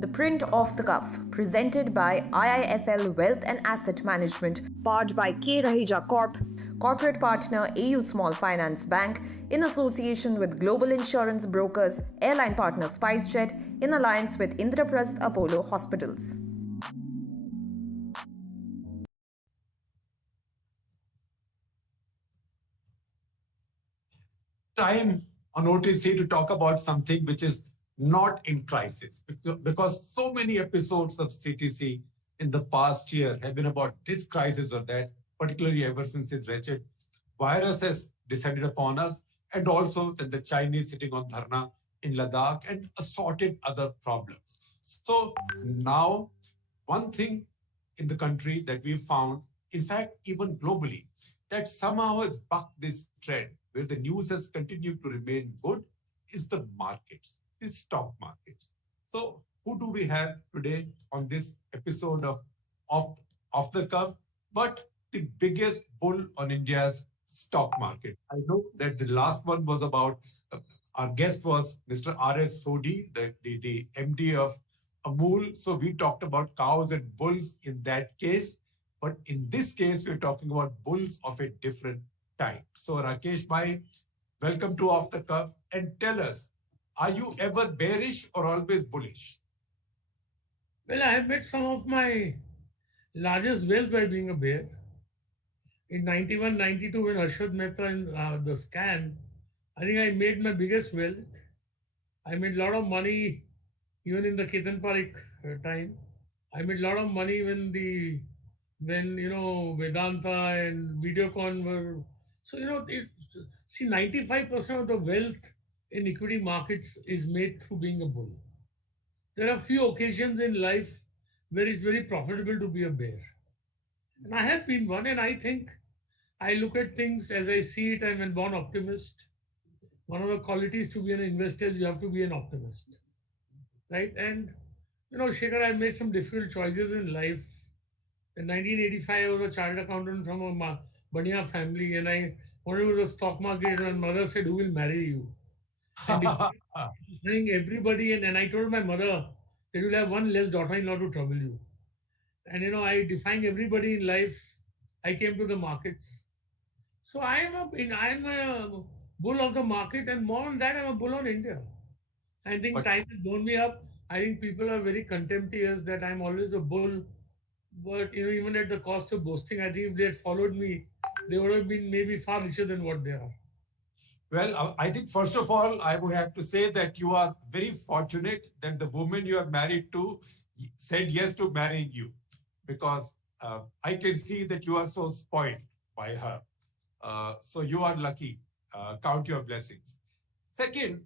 The Print Off the Cuff, presented by IIFL Wealth and Asset Management, powered by K. Rahija Corp. Corporate partner AU Small Finance Bank, in association with global insurance brokers, airline partner SpiceJet, in alliance with Indraprasth Apollo Hospitals. Time on OTC to talk about something which is not in crisis, because so many episodes of CTC in the past year have been about this crisis or that, particularly ever since this wretched virus has descended upon us, and also then the Chinese sitting on dharna in Ladakh and assorted other problems. So now, one thing in the country that we've found, in fact, even globally, that somehow has bucked this trend where the news has continued to remain good is the markets, is stock markets. So who do we have today on this episode of Off the Cuff? But the biggest bull on India's stock market. I know that the last one was about, our guest was Mr. R.S. Sodhi, the MD of Amul. So we talked about cows and bulls in that case. But in this case, we're talking about bulls of a different type. So Rakesh Bhai, welcome to Off the Cuff, and tell us, are you ever bearish or always bullish? Well, I have made some of my largest wealth by being a bear. In 91, 92, when Harshad Mehta in the scan, I think I made my biggest wealth. I made a lot of money even in the Ketan Parikh time. I made a lot of money when Vedanta and Videocon were. So, 95% of the wealth in equity markets is made through being a bull. There are few occasions in life where it's very profitable to be a bear. And I have been one, and I think I look at things as I see it. I'm a born optimist. One of the qualities to be an investor is you have to be an optimist, right? And, Shekhar, I made some difficult choices in life. In 1985, I was a chartered accountant from a Bania family, and I wanted to go to the stock market, and my mother said, "Who will marry you?" And defying everybody, and I told my mother that you'll have one less daughter-in-law to trouble you. And, I defying everybody in life, I came to the markets. So I'm a bull of the market, and more than that, I'm a bull on India. I think time has blown me up. I think people are very contemptuous that I'm always a bull. But even at the cost of boasting, I think if they had followed me, they would have been maybe far richer than what they are. Well, I think first of all, I would have to say that you are very fortunate that the woman you are married to said yes to marrying you, because I can see that you are so spoiled by her. So you are lucky. Count your blessings. Second,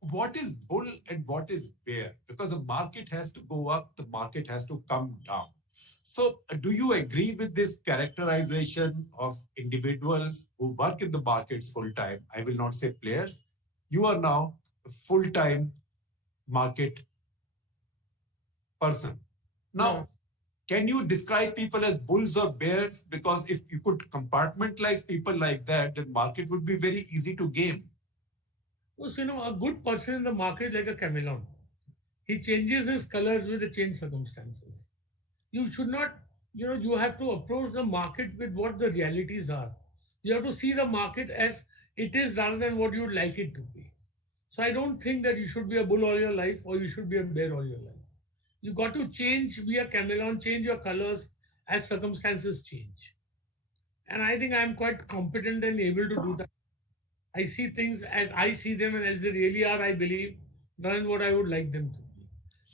what is bull and what is bear? Because the market has to go up, the market has to come down. So do you agree with this characterization of individuals who work in the markets full time? I will not say players. You are now a full-time market person. Now, can you describe people as bulls or bears? Because if you could compartmentalize people like that, then market would be very easy to game. So, a good person in the market is like a chameleon. He changes his colors with the changed circumstances. You should not, you have to approach the market with what the realities are. You have to see the market as it is rather than what you would like it to be. So I don't think that you should be a bull all your life or you should be a bear all your life. You got to change, be a chameleon, change your colors as circumstances change. And I think I'm quite competent and able to do that. I see things as I see them and as they really are, I believe, rather than what I would like them to be.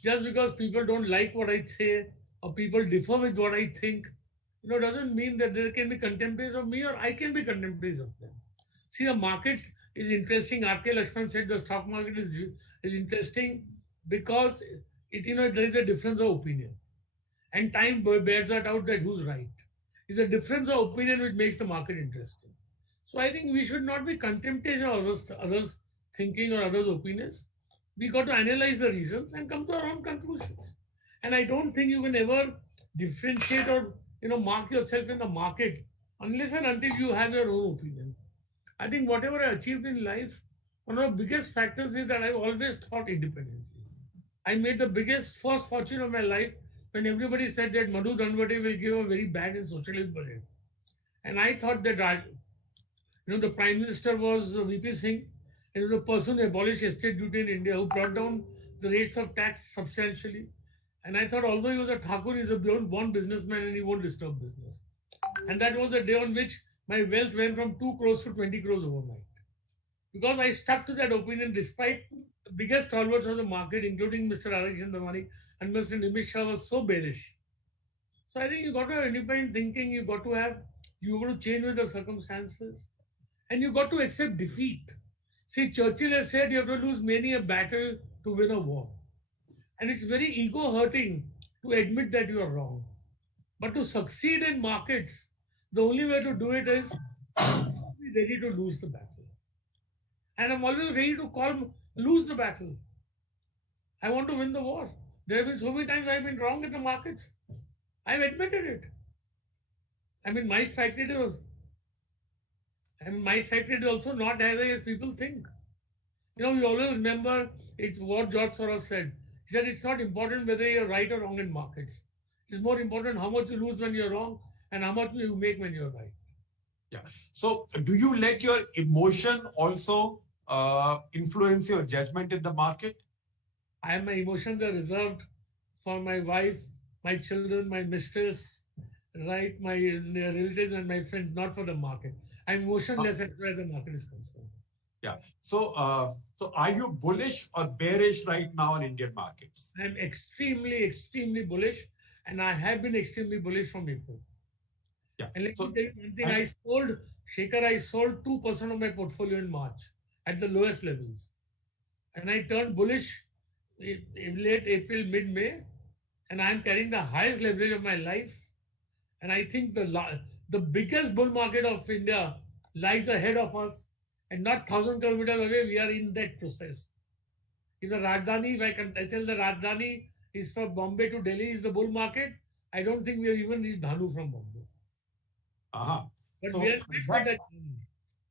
Just because people don't like what I say or people differ with what I think, doesn't mean that there can be contemporaries of me or I can be contemporaries of them. See, the market is interesting. R.K. Lakshman said the stock market is interesting because there is a difference of opinion. And time bears that out that who's right. It's a difference of opinion which makes the market interesting. So I think we should not be contemptuous of others' thinking or others' opinions. We got to analyze the reasons and come to our own conclusions. And I don't think you can ever differentiate or mark yourself in the market unless and until you have your own opinion. I think whatever I achieved in life, one of the biggest factors is that I've always thought independently. I made the biggest first fortune of my life when everybody said that Madhu Dhanvade will give a very bad and socialist budget. And I thought that the Prime Minister was VP Singh, and he was the person who abolished estate duty in India, who brought down the rates of tax substantially. And I thought, although he was a Thakur, he's a born businessman and he won't disturb business. And that was the day on which my wealth went from 2 crores to 20 crores overnight. Because I stuck to that opinion despite the biggest stalwarts of the market, including Mr. Aravind Damani and Mr. Nimish Shah, was so bearish. So I think you got to have independent thinking, you got to change with the circumstances, and you got to accept defeat. See, Churchill has said you have to lose many a battle to win a war. And it's very ego hurting to admit that you are wrong. But to succeed in markets, the only way to do it is be ready to lose the battle. And I'm always ready to lose the battle. I want to win the war. There have been so many times I've been wrong in the markets. I've admitted it. I mean, my strike rate is also not as high as people think. We always remember it's what George Soros said. He said it's not important whether you're right or wrong in markets. It's more important how much you lose when you're wrong and how much you make when you're right. Yeah. So do you let your emotion also influence your judgment in the market? My emotions are reserved for my wife, my children, my mistress, right, my relatives and my friends, not for the market. I'm emotionless as far as the market is concerned. Yeah. So are you bullish or bearish right now on Indian markets? I'm extremely, extremely bullish, and I have been extremely bullish from April. Yeah. And let me tell you one thing, I sold 2% of my portfolio in March at the lowest levels. And I turned bullish in late April, mid-May, and I'm carrying the highest leverage of my life. And I think the biggest bull market of India lies ahead of us, and not 1,000 kilometers away. We are in that process. If I tell the Rajdhani is from Bombay to Delhi is the bull market, I don't think we have even reached Dhanu from Bombay. But So we are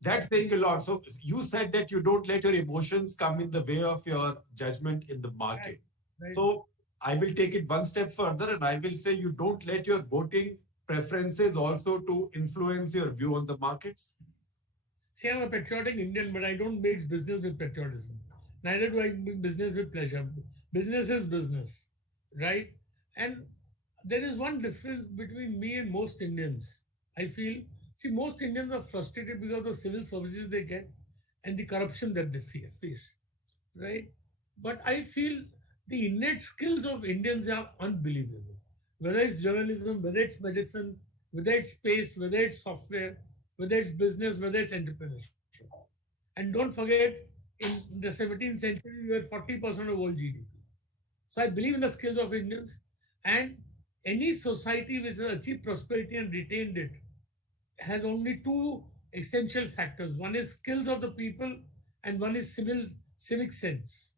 that's saying a lot. So you said that you don't let your emotions come in the way of your judgment in the market. Right. So I will take it one step further and I will say you don't let your voting preferences also to influence your view on the markets. See, I'm a patriotic Indian, but I don't mix business with patriotism. Neither do I mix business with pleasure. Business is business, right? And there is one difference between me and most Indians. I feel, most Indians are frustrated because of the civil services they get and the corruption that they face, right? But I feel the innate skills of Indians are unbelievable. Whether it's journalism, whether it's medicine, whether it's space, whether it's software, whether it's business, whether it's entrepreneurship. And don't forget, in the 17th century, we were 40% of world GDP. So I believe in the skills of Indians, and any society which has achieved prosperity and retained it has only two essential factors. One is skills of the people, and one is civic sense,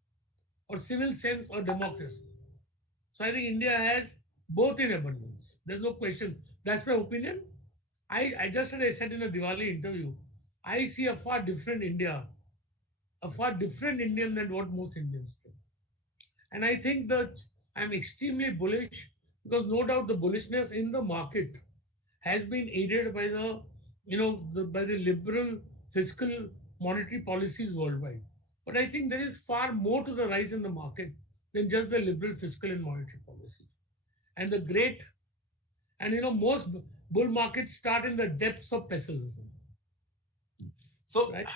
or civil sense, or democracy. So I think India has both in abundance. There's no question. That's my opinion. I just said in a Diwali interview, I see a far different India, a far different Indian than what most Indians think. And I think that I'm extremely bullish because no doubt the bullishness in the market has been aided by by the liberal fiscal monetary policies worldwide. But I think there is far more to the rise in the market than just the liberal fiscal and monetary policies. And most bull markets start in the depths of pessimism. So, right?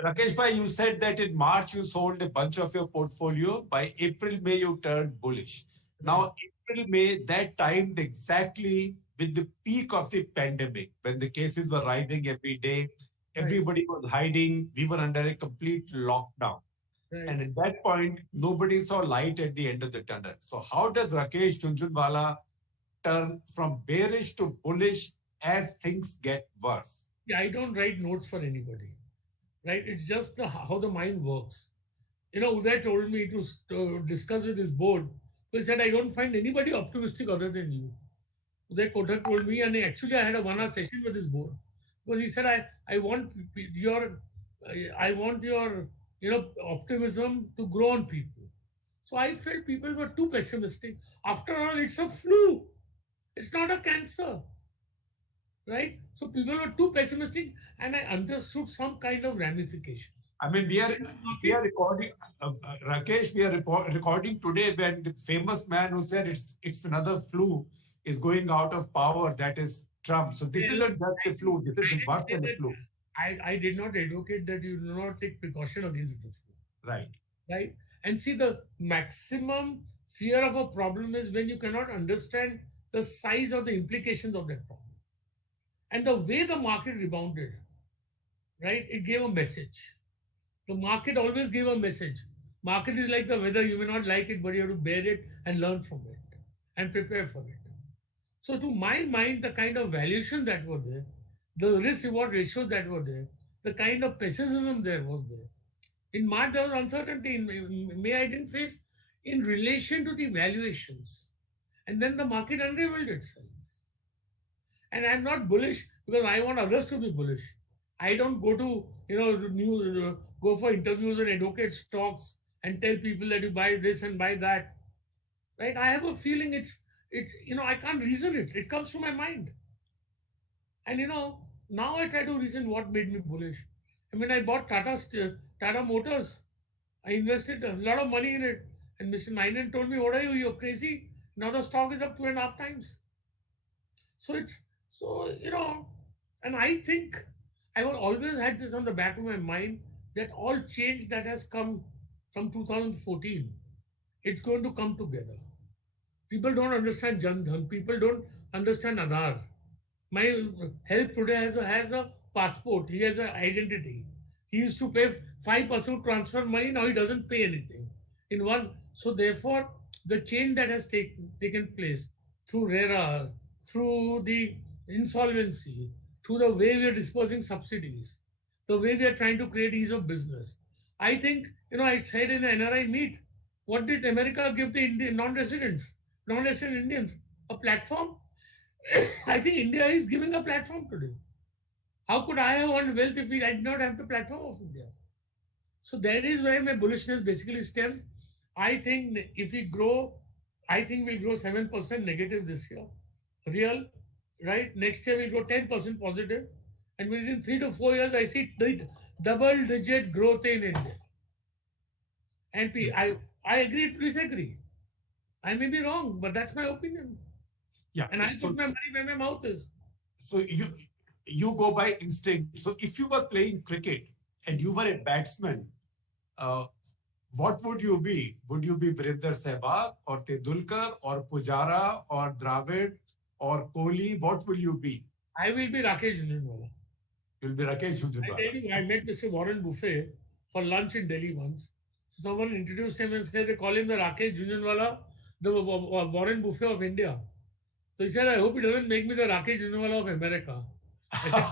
Rakesh bhai, you said that in March you sold a bunch of your portfolio. By April, May, you turned bullish. Now, April, May, that timed exactly with the peak of the pandemic, when the cases were rising every day, everybody was hiding, we were under a complete lockdown. Right. And at that point, nobody saw light at the end of the tunnel. So how does Rakesh Jhunjhunwala turn from bearish to bullish as things get worse? Yeah, I don't write notes for anybody, right? It's just how the mind works. Uday told me to discuss with his board. So he said, I don't find anybody optimistic other than you. Uday Kothak told me, and actually I had a 1-hour session with his board. Because he said, I want your optimism to grow on people. So I felt people were too pessimistic. After all, it's a flu. It's not a cancer, right? So people were too pessimistic, and I understood some kind of ramifications. I mean, we are recording, Rakesh. We are recording today when the famous man who said it's another flu is going out of power. That is Trump. So this isn't just a flu. This is worse than a flu. I did not advocate that you do not take precaution against the flu, Right. right? And see, the maximum fear of a problem is when you cannot understand the size of the implications of that problem. And the way the market rebounded, right, it gave a message. The market always gave a message. Market is like the weather, you may not like it, but you have to bear it and learn from it and prepare for it. So to my mind, the kind of valuation that were there, the risk reward ratios that were there, the kind of pessimism there was there. In March, there was uncertainty. In May, I didn't face in relation to the valuations. And then the market unraveled itself. And I'm not bullish because I want others to be bullish. I don't go to, go for interviews and advocate stocks and tell people that you buy this and buy that. Right? I have a feeling I can't reason it. It comes to my mind. And now I try to reason what made me bullish. I mean, I bought Tata Motors. I invested a lot of money in it. And Mr. Nainan told me, what are you? You're crazy. Now the stock is up 2.5 times. And I think I was always had this on the back of my mind that all change that has come from 2014, it's going to come together. People don't understand Jan Dhan. People don't understand Aadhaar. My help today has a passport. He has an identity. He used to pay 5% transfer money. Now he doesn't pay anything. So therefore, the change that has taken place through RERA, through the insolvency, through the way we are dispersing subsidies, the way we are trying to create ease of business. I think, I said in the NRI meet, what did America give the non-resident Indians? A platform? I think India is giving a platform today. How could I have earned wealth if I did not have the platform of India? So that is where my bullishness basically stems. I think if we grow, I think we'll grow 7% negative this year. Real, right? Next year we'll grow 10% positive. And within 3 to 4 years, I see double-digit growth in India. And I agree to disagree. I may be wrong, but that's my opinion. Yeah. And I put my money where my mouth is. So you go by instinct. So if you were playing cricket and you were a batsman, what would you be? Would you be Virender Sehwag or Tendulkar or Pujara or Dravid or Kohli? What will you be? I will be Rakesh Jhunjhunwala. You'll be Rakesh Jhunjhunwala. I tell you, I met Mr. Warren Buffett for lunch in Delhi once. So someone introduced him and said they call him the Rakesh Jhunjhunwala, the Warren Buffett of India. So he said, I hope he doesn't make me the Rakesh Jhunjhunwala of America. I said,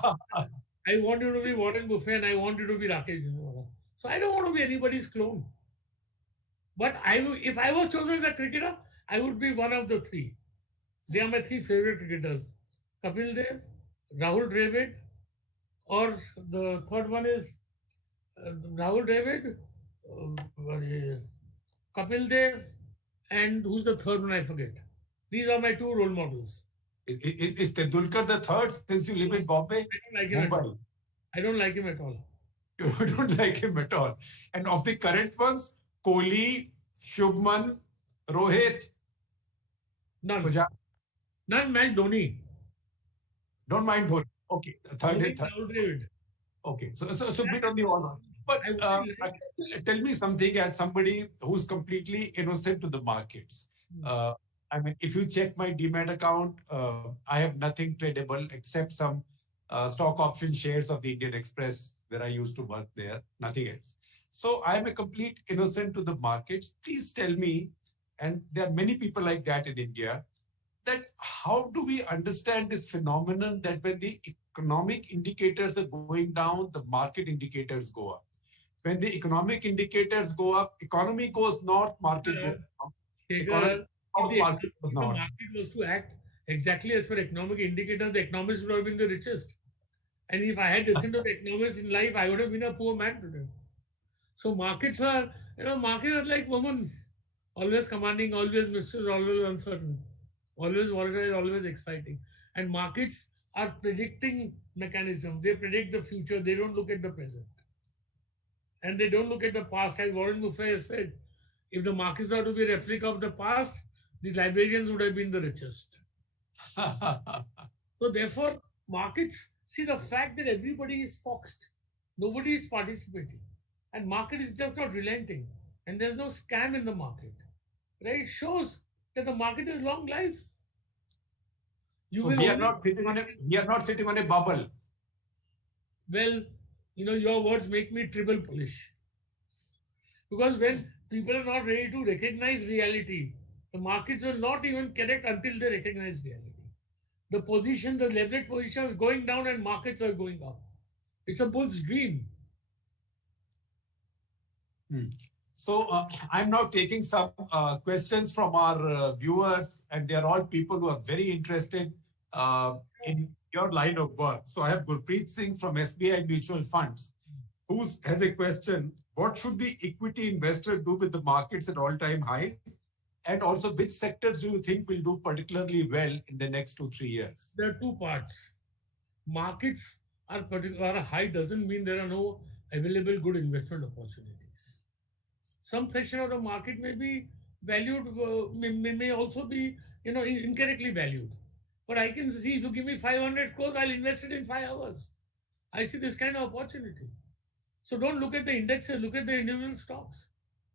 I want you to be Warren Buffett and I want you to be Rakesh Jhunjhunwala. So I don't want to be anybody's clone. But if I was chosen as a cricketer, I would be one of the three. They are my three favorite cricketers. Kapil Dev, Rahul Dravid, or the third one is Rahul Dravid, Kapil Dev, and who's the third one? I forget. These are my two role models. Is Tendulkar the third since you live in Bombay? I don't like him at all. You don't like him at all. And of the current ones, Kohli, Shubman, Rohit, None. Pujara. None mind Dhoni. Don't mind Dhoni. Okay. Third. Rahul Dravid. Okay. So bit on the order. But tell me something as somebody who's completely innocent to the markets. I mean, if you check my Demat account, I have nothing tradable except some stock option shares of the Indian Express where I used to work there, nothing else. So I am a complete innocent to the markets. Please tell me, and there are many people like that in India, that how do we understand this phenomenon that when the economic indicators are going down, the market indicators go up. When the economic indicators go up, economy goes north, market goes down. If the market was to act exactly as per economic indicators, the economists would have been the richest. And if I had listened to the economists in life, I would have been a poor man today. So markets are like women. Always commanding, always misses, always uncertain, always volatile, always exciting. And markets are predicting mechanism. They predict the future. They don't look at the present. And they don't look at the past. As Warren Buffett has said, if the markets are to be a replica of the past, the librarians would have been the richest. So therefore, markets see the fact that everybody is foxed, nobody is participating, and market is just not relenting, and there's no scam in the market. Right? It shows that the market is long life. You So will we are only- not sitting on a bubble. Well, your words make me triple Polish. Because when people are not ready to recognize reality, the markets will not even correct until they recognize reality. The position, the leverage position is going down and markets are going up. It's a bull's dream. So I'm now taking some questions from our viewers, and they are all people who are very interested in your line of work. So I have Gurpreet Singh from SBI Mutual Funds, who has a question. What should the equity investor do with the markets at all-time highs? And also, which sectors do you think will do particularly well in the next 2-3 years? There are two parts. Markets are high doesn't mean there are no available good investment opportunities. Some section of the market may be valued, may also be incorrectly valued. But I can see if you give me 500 crores, I'll invest it in 5 hours. I see this kind of opportunity. So don't look at the indexes, look at the individual stocks.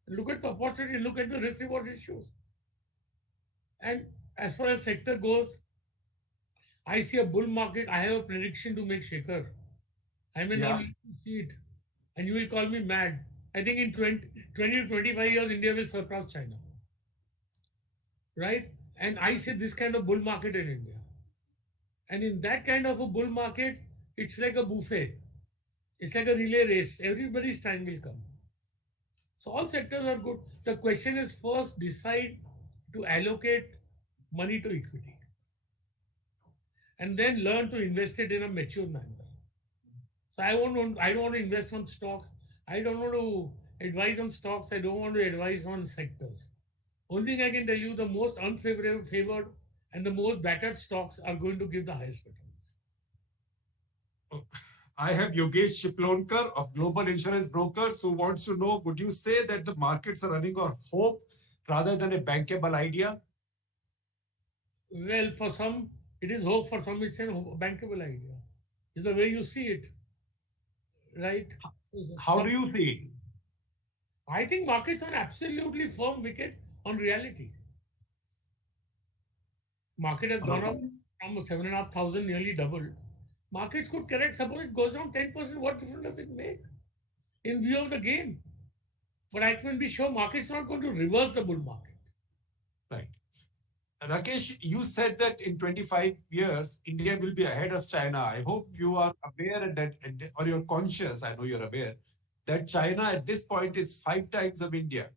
Look at the opportunity, look at the risk reward ratios. And as far as sector goes, I see a bull market. I have a prediction to make Shekhar. I may not see it. And you will call me mad. I think in 20 to 25 years, India will surpass China. Right? And I see this kind of bull market in India. And in that kind of a bull market, it's like a buffet. It's like a relay race. Everybody's time will come. So all sectors are good. The question is first decide to allocate money to equity. And then learn to invest it in a mature manner. So I don't want to invest on stocks. I don't want to advise on stocks. I don't want to advise on sectors. Only thing I can tell you, the most unfavored and the most battered stocks are going to give the highest returns. I have Yogesh Shiplonkar of Global Insurance Brokers who wants to know, would you say that the markets are running on hope rather than a bankable idea? Well, for some, it is hope. For some, it's a bankable idea. It's the way you see it. Right? How do you see it? I think markets are absolutely firm wicket on reality. Market has gone up from 7,500, nearly doubled. Markets could correct. Suppose it goes down 10%, what difference does it make in view of the game? But I can be sure market's not going to reverse the bull market. Right. Rakesh, you said that in 25 years, India will be ahead of China. I hope you are aware that, or you're conscious, I know you're aware, that China at this point is 5 times of India.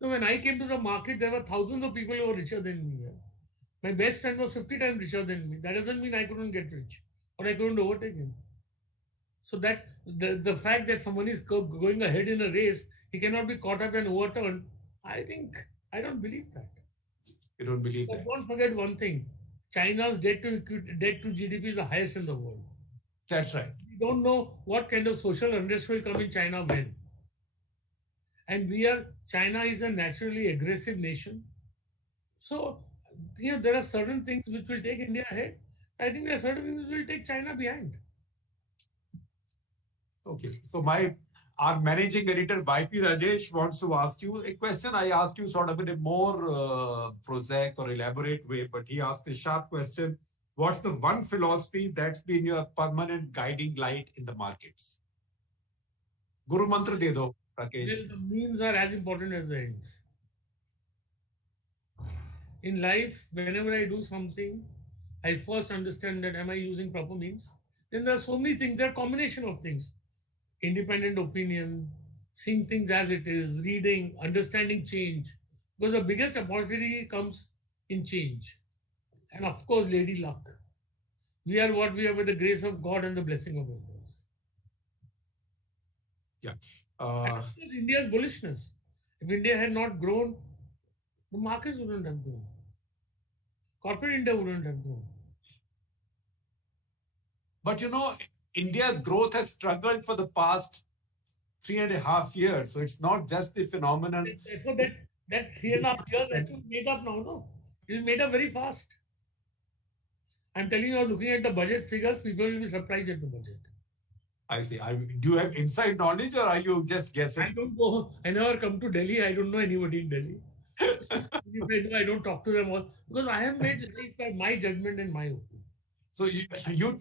So when I came to the market, there were thousands of people who were richer than me. My best friend was 50 times richer than me. That doesn't mean I couldn't get rich or I couldn't overtake him. So that the fact that someone is going ahead in a race, he cannot be caught up and overturned, I don't believe that. You don't believe But that? don't forget one thing. China's debt to GDP is the highest in the world. That's right. We don't know what kind of social unrest will come in China when. And China is a naturally aggressive nation. So, there are certain things which will take India ahead. I think there are certain things which will take China behind. Okay. So our managing editor, YP Rajesh, wants to ask you a question. I asked you sort of in a more prosaic or elaborate way, but he asked a sharp question. What's the one philosophy that's been your permanent guiding light in the markets? Guru Mantra de do, Rakesh. The means are as important as the ends. In life, whenever I do something, I first understand that am I using proper means? Then there are so many things, there are combination of things. Independent opinion, seeing things as it is, reading, understanding change. Because the biggest opportunity comes in change. And of course, lady luck. We are what we are with the grace of God and the blessing of others. Yeah. India's bullishness. If India had not grown, The markets wouldn't have grown. Corporate India wouldn't have grown. But India's growth has struggled for the past 3.5 years. So it's not just the phenomenon. Therefore, that 3.5 years has to be made up now, no? It is made up very fast. I'm telling you, looking at the budget figures, people will be surprised at the budget. I see. Do you have inside knowledge or are you just guessing? I don't go. I never come to Delhi. I don't know anybody in Delhi. I don't talk to them all because I have made my judgment and my opinion. So you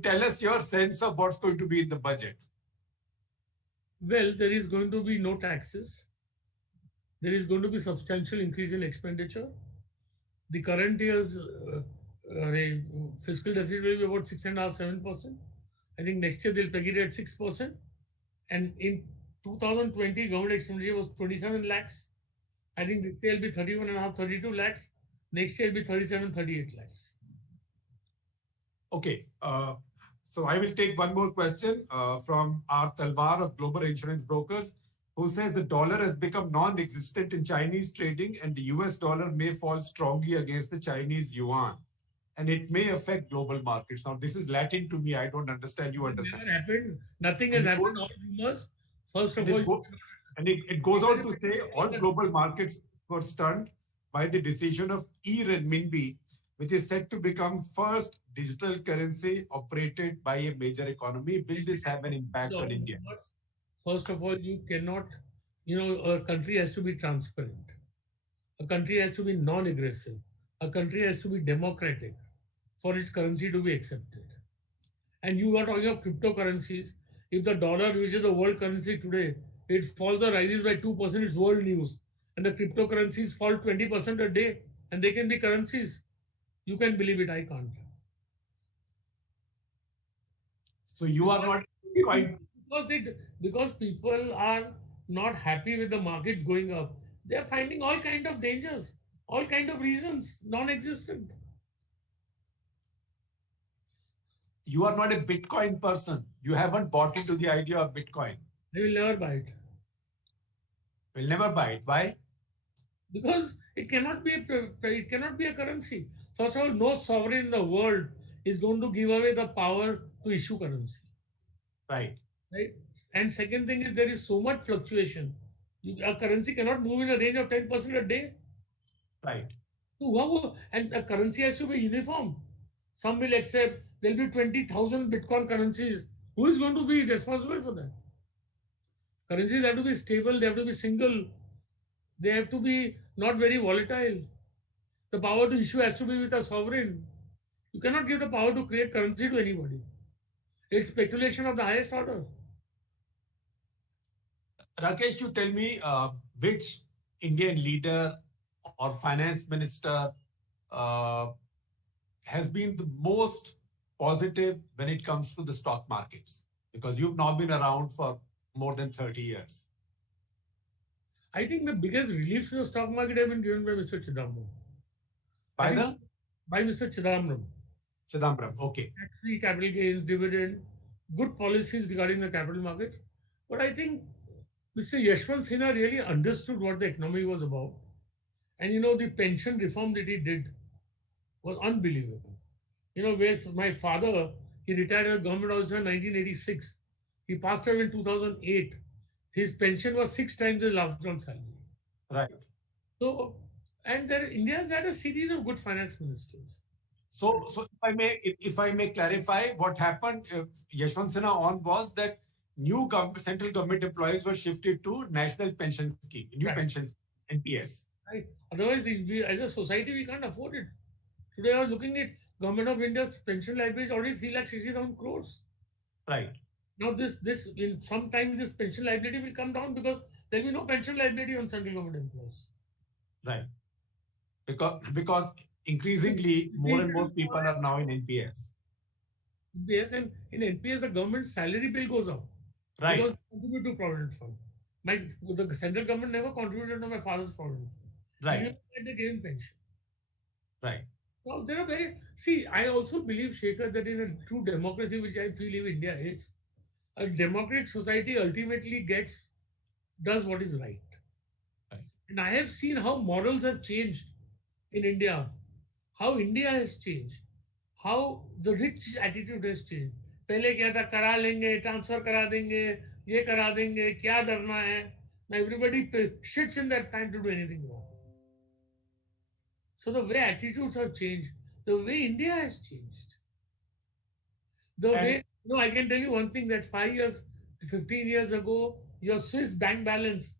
tell us your sense of what's going to be in the budget. Well, there is going to be no taxes. There is going to be substantial increase in expenditure. The current year's fiscal deficit will be about 6.5-7%. I think next year they'll peg it at 6%. And in 2020, government expenditure was 27 lakhs. I think this year will be 31.5, 32 lakhs. Next year will be 37, 38 lakhs. Okay. So I will take one more question from R. Talwar of Global Insurance Brokers, who says the dollar has become non-existent in Chinese trading and the US dollar may fall strongly against the Chinese yuan. And it may affect global markets. Now, this is Latin to me. I don't understand. You understand? It never happened. Nothing has happened. All rumors. First of all, it goes on to say all global markets were stunned by the decision of e-renminbi, which is set to become first digital currency operated by a major economy. Will this have an impact on India? First of all, you cannot, a country has to be transparent. A country has to be non-aggressive. A country has to be democratic for its currency to be accepted. And you are talking of cryptocurrencies. If the dollar, which is the world currency today, it falls or rises by 2%, it's world news. And the cryptocurrencies fall 20% a day, and they can be currencies. You can believe it, I can't. So you are not quite... Because people are not happy with the markets going up. They are finding all kind of dangers, all kind of reasons, non-existent. You are not a Bitcoin person. You haven't bought into the idea of Bitcoin. I will never buy it. Will never buy it. Why? Because it cannot be a currency. First of all, no sovereign in the world is going to give away the power to issue currency. Right. Right. And second thing is there is so much fluctuation. A currency cannot move in a range of 10% a day. Right. And a currency has to be uniform. Some will accept there will be 20,000 Bitcoin currencies. Who is going to be responsible for that? Currencies have to be stable. They have to be single. They have to be not very volatile. The power to issue has to be with a sovereign. You cannot give the power to create currency to anybody. It's speculation of the highest order. Rakesh, you tell me which Indian leader or finance minister has been the most positive when it comes to the stock markets? Because you've now been around for more than 30 years. I think the biggest relief to the stock market has been given by Mr. Chidambaram. By Mr. Chidambaram. Chidambaram, okay. Tax-free capital gains, dividend, good policies regarding the capital markets. But I think Mr. Yashwant Sinha really understood what the economy was about. And the pension reform that he did was unbelievable. Where my father, he retired as a government officer in 1986. He passed away in 2008. His pension was 6 times his last drawn salary. Right. So, and India has had a series of good finance ministers. So if I may clarify, what happened, Yashwant Sinha on was that new central government employees were shifted to National Pension Scheme, pension NPS. Right. Otherwise, as a society, we can't afford it. Today, I was looking at Government of India's pension liability is already 3,60,000 crores. Right. Now, in some time, this pension liability will come down because there will be no pension liability on central government employees. Right. Because increasingly, more and more people are now in NPS. NPS, and in NPS, the government salary bill goes up. Right. Because they contribute to Provident Fund. The central government never contributed to my father's Provident Fund. Right. They gave him pension. Right. Now, there are I also believe, Shekhar, that in a true democracy, which I feel India is, a democratic society ultimately does what is right. And I have seen how morals have changed in India, how India has changed, how the rich attitude has changed. पहले क्या था, करा लेंगे, transfer करा देंगे, ये करा देंगे, क्या डरना है? Now everybody shits in their pants to do anything wrong. So the way attitudes have changed, the way India has changed, the And way, I can tell you one thing, that 5 years, 15 years ago, your Swiss bank balance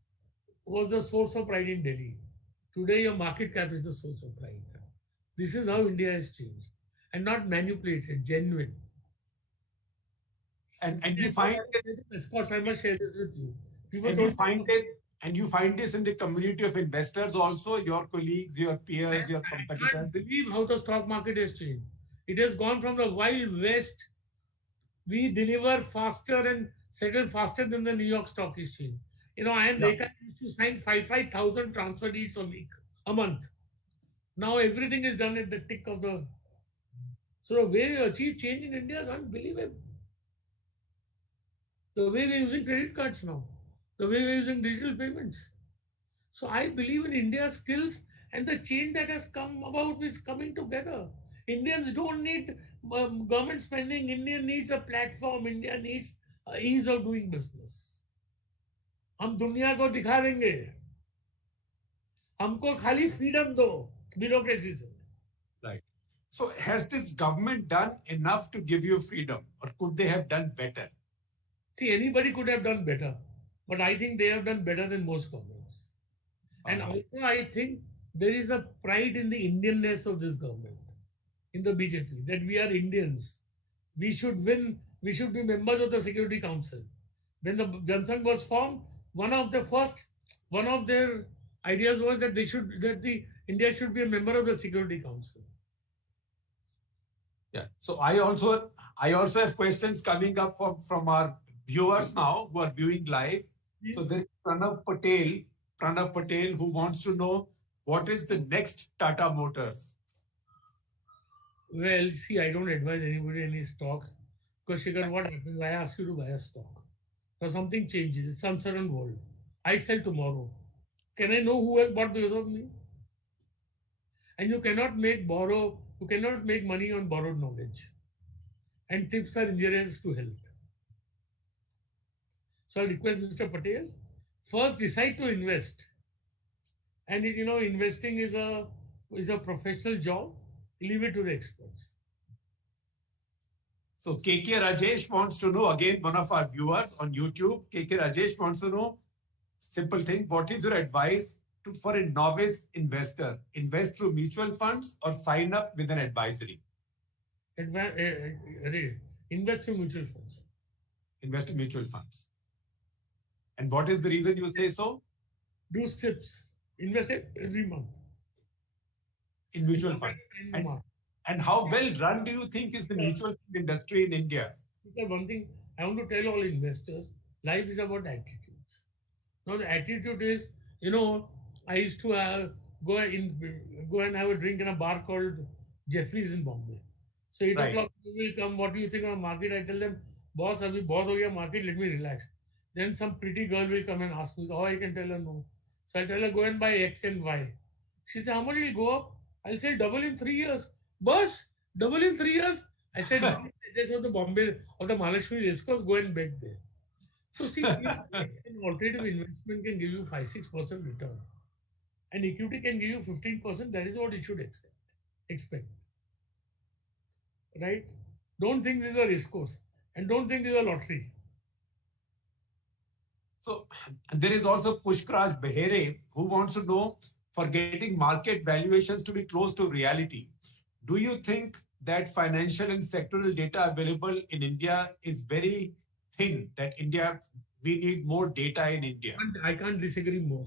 was the source of pride in Delhi. Today, your market cap is the source of pride. This is how India has changed, and not manipulated, genuine. and you find it, Of course, I must share this with you. People and you don't find it, and you find this in the community of investors also, your colleagues, your peers, your I competitors. can't believe how the stock market has changed. It has gone from the wild west. We deliver faster and settle faster than the New York Stock Exchange. I and Yeah. Rekha used to sign 5,000 transfer deeds a month. Now everything is done at the tick of the. So the way we achieve change in India is unbelievable. The way we're using credit cards now, the way we're using digital payments. So I believe in India's skills, and the change that has come about is coming together. Indians don't need government spending. India needs a platform. India needs ease of doing business. हम दुनिया को दिखा देंगे, हमको खाली freedom दो bureaucracy से. Right. So has this government done enough to give you freedom, or could they have done better? See, anybody could have done better, but I think they have done better than most governments. And also, I think there is a pride in the Indianness of this government, in the BJP, that we are Indians. We should win. We should be members of the Security Council. When the Jansangh was formed, one of their ideas was that India should be a member of the Security Council. Yeah. So I also have questions coming up from our viewers now who are viewing live. So there's Pranav Patel, who wants to know what is the next Tata Motors. Well, see, I don't advise anybody any stocks, because Shikhar, what happens? I ask you to buy a stock. Now something changes. It's uncertain world. I sell tomorrow. Can I know who has bought because of me? And you cannot make money on borrowed knowledge. And tips are injurious to health. So I request Mr. Patel, first decide to invest. And investing is a professional job. Leave it to the experts. So KK Rajesh wants to know, again, one of our viewers on YouTube, KK Rajesh wants to know, simple thing, what is your advice for a novice investor? Invest through mutual funds or sign up with an advisory? Invest in mutual funds. Invest in mutual funds. And what is the reason you say so? Do SIPs. Invest it every month. In mutual funds. And how well run do you think is the mutual fund industry in India? Because one thing I want to tell all investors, life is about attitudes. Now the attitude is, I used to go and have a drink in a bar called Jeffrey's in Bombay. So 8 o'clock people will come, what do you think of the market? I tell them, boss, abhi bahut ho gaya market, let me relax. Then some pretty girl will come and ask me, how I can tell her no. So I tell her, go and buy X and Y. She says, how much will it go up? I'll say double in 3 years. Boss, double in 3 years? I said, this of the Bombay, of the Mahalakshmi race course, go and bet there. So see, an alternative investment can give you 5-6% return. And equity can give you 15%. That is what you should expect. Right? Don't think this is a race course. And don't think this is a lottery. So there is also Pushkraj Behere, who wants to know, for getting market valuations to be close to reality, do you think that financial and sectoral data available in India is very thin, that we need more data in India? I can't disagree more.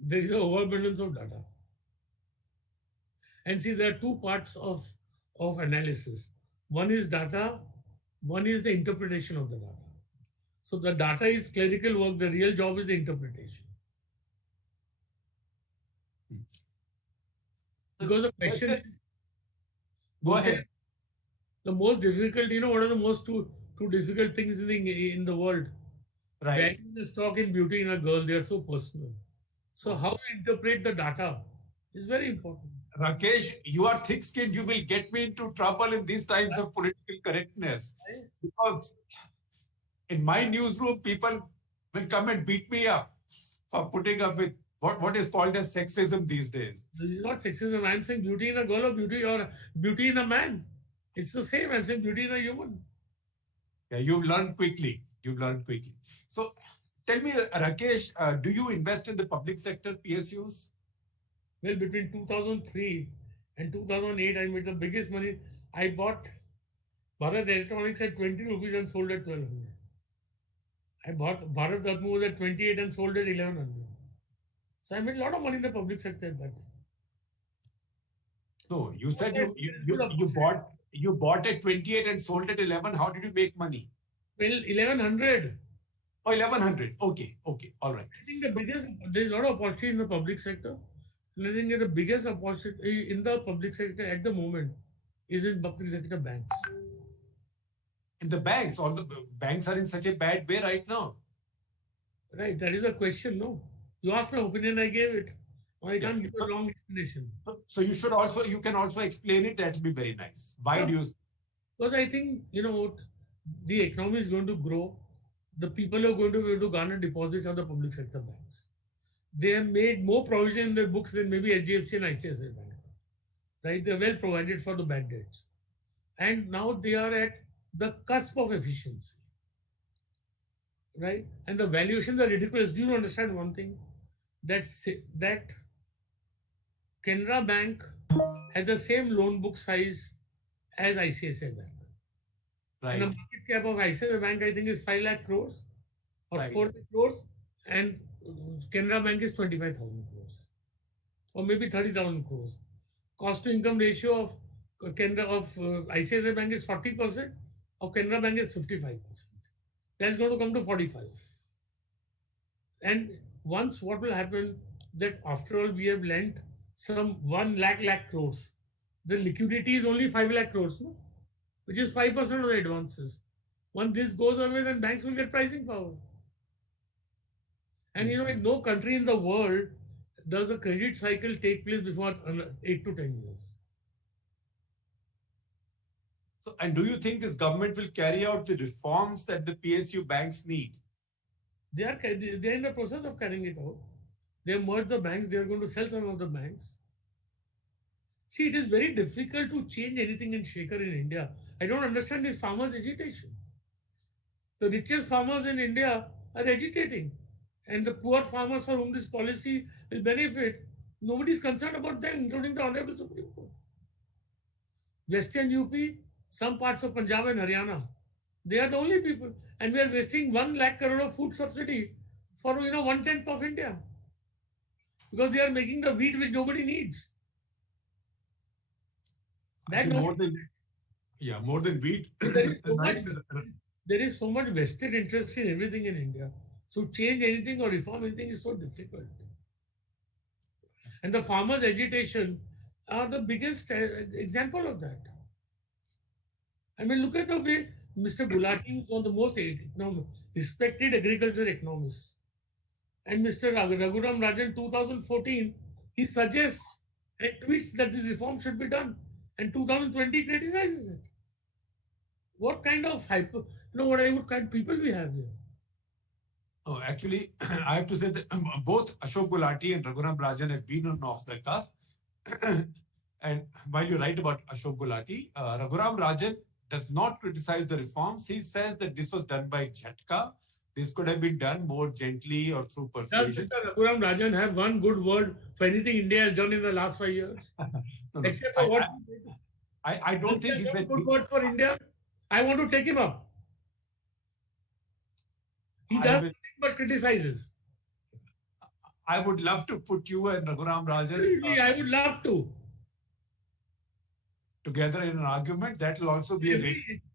There is an overabundance of data. And see, there are two parts of analysis. One is data, one is the interpretation of the data. So the data is clerical work, the real job is the interpretation. Because the question is, Go ahead. The most difficult, what are the most two difficult things in the world? Right. Valuing the stock and beauty in a girl, they are so personal. So how we interpret the data is very important. Rakesh, you are thick-skinned. You will get me into trouble in these times of political correctness. Because in my newsroom, people will come and beat me up for putting up with what is called as sexism these days. This is not sexism. I'm saying beauty in a girl or beauty in a man. It's the same. I'm saying beauty in a human. Yeah, you've learned quickly. You've learned quickly. So tell me, Rakesh, do you invest in the public sector PSUs? Well, between 2003 and 2008, I made the biggest money. I bought Bharat Electronics at 20 rupees and sold at 1200. I bought Bharat Ratna was at 28 and sold at 1100. So I made a lot of money in the public sector at that time. No, you said you bought at 28 and sold at 11. How did you make money? Well, 1100. Oh, 1100. Okay, all right. I think there's a lot of opportunity in the public sector. And I think the biggest opportunity in the public sector at the moment is in public sector banks. In the banks, all the banks are in such a bad way right now. Right, that is a question, no? You asked my opinion, I gave it. I can't give a wrong explanation. So you can also explain it. That will be very nice. Why do you? Because I think, the economy is going to grow. The people who are going to be able to garner deposits are the public sector banks. They have made more provision in their books than maybe HDFC and ICICI Bank. Right? They're well provided for the bad debts. And now they are at the cusp of efficiency. Right? And the valuations are ridiculous. Do you understand one thing? That Canara Bank has the same loan book size as ICICI Bank. Right. And the market cap of ICICI Bank, I think, is 5 lakh crores or 4 lakh crores, and Canara Bank is 25,000 crores or maybe 30,000 crores. Cost to income ratio of ICICI Bank is 40%, of Canara Bank is 55%. That's going to come to 45. And once what will happen that after all we have lent some 1 lakh crores, the liquidity is only 5 lakh crores, no? Which is 5% of the advances. Once this goes away, then banks will get pricing power. And in no country in the world does a credit cycle take place before 8 to 10 years. So, and do you think this government will carry out the reforms that the PSU banks need? They are in the process of carrying it out. They have merged the banks. They are going to sell some of the banks. See, it is very difficult to change anything in Shaker in India. I don't understand this farmers' agitation. The richest farmers in India are agitating. And the poor farmers for whom this policy will benefit, nobody is concerned about them, including the Honorable Supreme Court. Western UP, some parts of Punjab and Haryana, they are the only people. And we are wasting 1 lakh crore of food subsidy for 1/10 of India. Because they are making the wheat which nobody needs. More than wheat. There is so much vested interest in everything in India. So change anything or reform anything is so difficult. And the farmers' agitation are the biggest example of that. I mean, look at the way Mr. Gulati is one of the most respected agriculture economists. And Mr. Raghuram Rajan, 2014, he suggests and tweets that this reform should be done. And 2020 criticizes it. What kind of what kind of people we have here? Oh, actually, I have to say that both Ashok Gulati and Raghuram Rajan have been on off the cuff. And while you write about Ashok Gulati, Raghuram Rajan does not criticize the reforms. He says that this was done by Jhatka. This could have been done more gently or through persuasion. Does Mr. Raghuram Rajan have one good word for anything India has done in the last 5 years? No, Except for what? I don't think he has a good word for India. I want to take him up. He does nothing but criticizes. I would love to put you and Raghuram Rajan. I would love to. Together in an argument. That will also be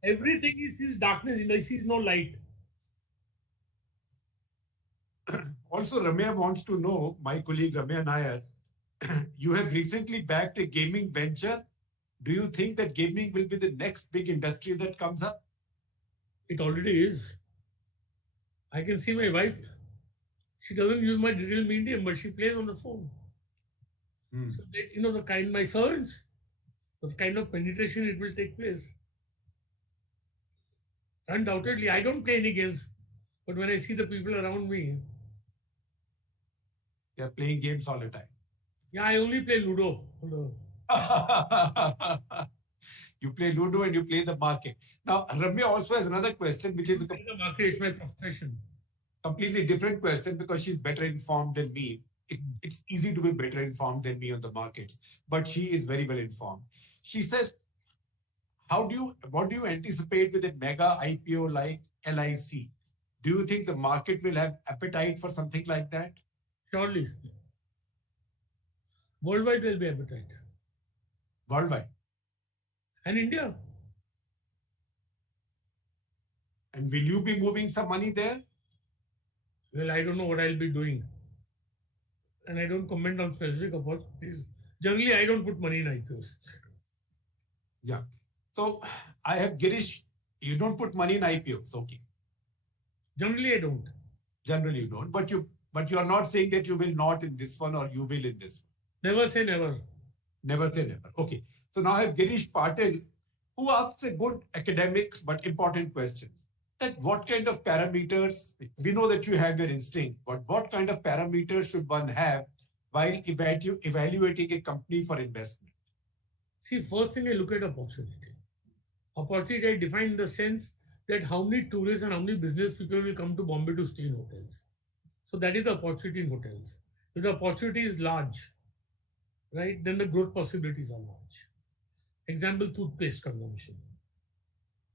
everything is his darkness. He sees no light. Also, Ramya wants to know, my colleague Ramya Nair, you have recently backed a gaming venture. Do you think that gaming will be the next big industry that comes up? It already is. I can see my wife. She doesn't use my digital medium, but she plays on the phone. Hmm. So they, the kind my servants, the kind of penetration it will take place. Undoubtedly, I don't play any games, but when I see the people around me, They're playing games all the time. yeah, I only play Ludo. You play Ludo and you play the market. Now, Ramya also has another question, which is a The market is my profession. completely different question because she's better informed than me. It's easy to be better informed than me on the markets, but she is very well informed. She says, what do you anticipate with a mega IPO like LIC? Do you think the market will have appetite for something like that? Surely. Worldwide there will be appetite. Worldwide. And India. And will you be moving some money there? Well, I don't know what I'll be doing. And I don't comment on specific opportunities. Generally, I don't put money in IPOs. Yeah. So I have Girish, you don't put money in IPOs, okay. Generally, I don't. Generally you don't, but you are not saying that you will not in this one or you will in this one. Never say never. Never say never. Okay. So now I have Girish Patil, who asks a good academic but important question. That what kind of parameters, we know that you have your instinct, but what kind of parameters should one have while evaluating a company for investment? See, first thing I look at opportunity. Opportunity I define in the sense that how many tourists and how many business people will come to Bombay to stay in hotels. So that is the opportunity in hotels. If the opportunity is large, right, then the growth possibilities are large. Example, toothpaste consumption,